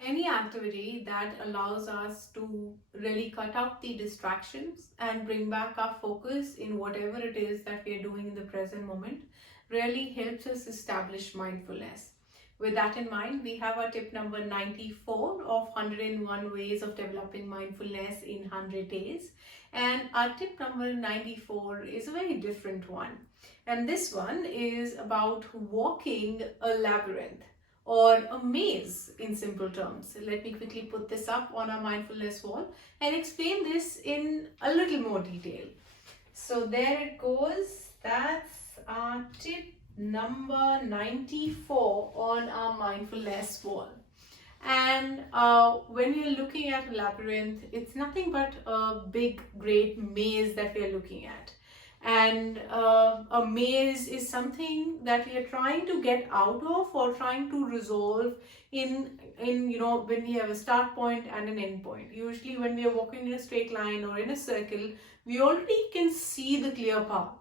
Any activity that allows us to really cut out the distractions and bring back our focus in whatever it is that we are doing in the present moment really helps us establish mindfulness. With that in mind, we have our tip number 94 of 101 ways of developing mindfulness in 100 days. And our tip number 94 is a very different one. And this one is about walking a labyrinth or a maze in simple terms. Let me quickly put this up on our mindfulness wall and explain this in a little more detail. So there it goes. That's our tip number 94 on our mindfulness wall. And when we are looking at a labyrinth, it's nothing but a big, great maze that we are looking at. And a maze is something that we are trying to get out of or trying to resolve in when we have a start point and an end point. Usually when we are walking in a straight line or in a circle, we already can see the clear path.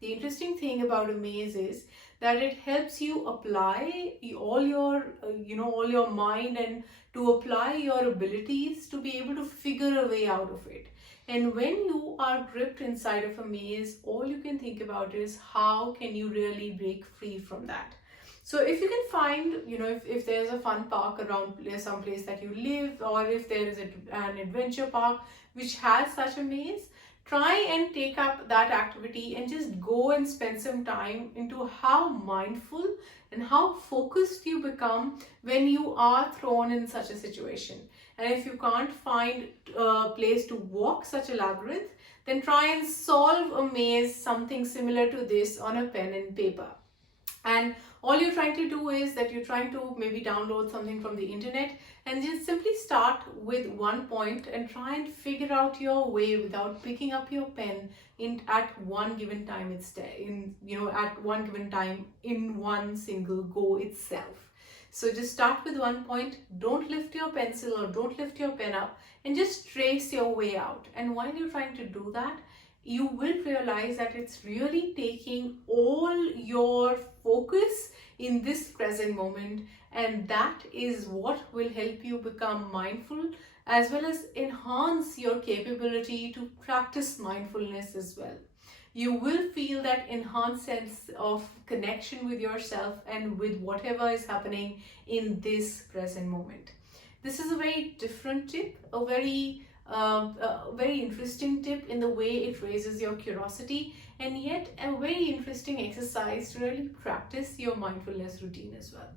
The interesting thing about a maze is that it helps you apply all your mind and to apply your abilities to be able to figure a way out of it. And when you are gripped inside of a maze, all you can think about is how can you really break free from that. So if you can find, if there's a fun park around some place that you live, or if there is an adventure park which has such a maze, try and take up that activity and just go and spend some time into how mindful and how focused you become when you are thrown in such a situation. And if you can't find a place to walk such a labyrinth, then try and solve a maze, something similar to this, on a pen and paper. And all you're trying to do is that you're trying to maybe download something from the internet and just simply start with one point and try and figure out your way without picking up your pen at one given time at one given time in one single go itself. So just start with one point, don't lift your pencil or don't lift your pen up, and just trace your way out. And while you're trying to do that, you will realize that it's really taking all your focus in this present moment, and that is what will help you become mindful as well as enhance your capability to practice mindfulness as well. You will feel that enhanced sense of connection with yourself and with whatever is happening in this present moment. This is a very different tip, a very interesting tip in the way it raises your curiosity, and yet a very interesting exercise to really practice your mindfulness routine as well.